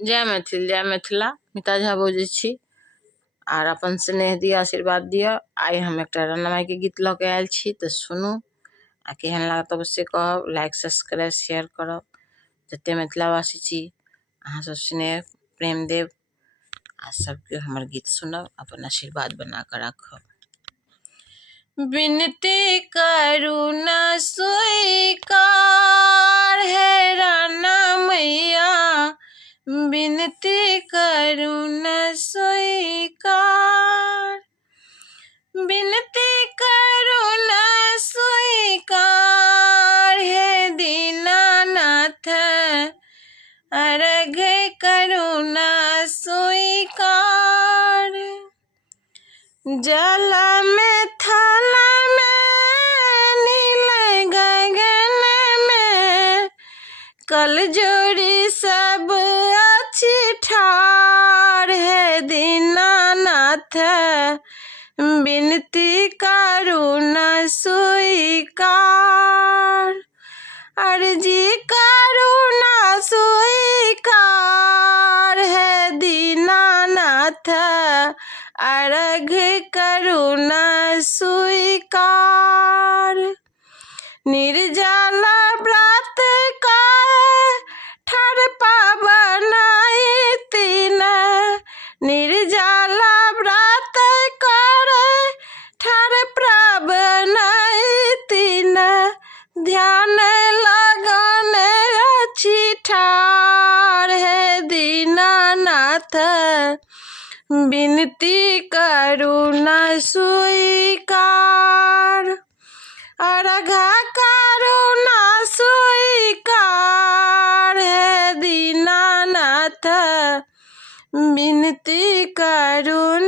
जय मैथिल जय मिथिला। मिता झा बजै छी आर अपन स्नेह दिया आशीर्वाद दिया। आइ हम एक राणा माई के गीत लऽ के आयल छी, तो सुनू आ केहन लागत अवश्य कहब। लाइक सब्सक्राइब शेयर करब। जते मिथिलावासी छी अहाँ सब स्नेह प्रेम देव आ सबके हमर गीत सुनब, अपन आशीर्वाद बना कर राखब। विनती करुणा स्वीकार है राणा मैया, विनती करुणा स्वीकार, विनती करुणा स्वीकार है दीनानाथ, अर्घ करुणा स्वीकार। जल में थल में नील गगन में कल जोड़ी सब अच्छी ठार है दीनानाथ, विनती करुणा स्वीकार, अर्जी करुणा स्वीकार है दीनानाथ, अर्घ करुणा स्वीकार। निर्जल व्रत का ठाड़ पावन तीन, निर्जल व्रत कर ठाड़ पावन तीन, ध्यान लगन अच्छी ठार है दीनानाथ, विनती करुणा स्वीकार, अर्घ करुणा स्वीकार है दीनानाथ, विनती करुणा